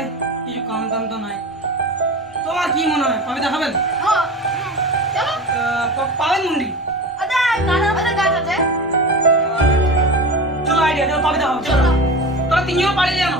ভাই কিছু কম দাম তো নাই। তোমার কি মনে হয় কবিতা খাবেন? হ্যাঁ চলো পাবেন মুন্ডি? ওদের গাছ আছে। চলো আইডিয়া, চলো কবিতা খাবো, চলো। তোরা তিনজন পাড়ি জানো।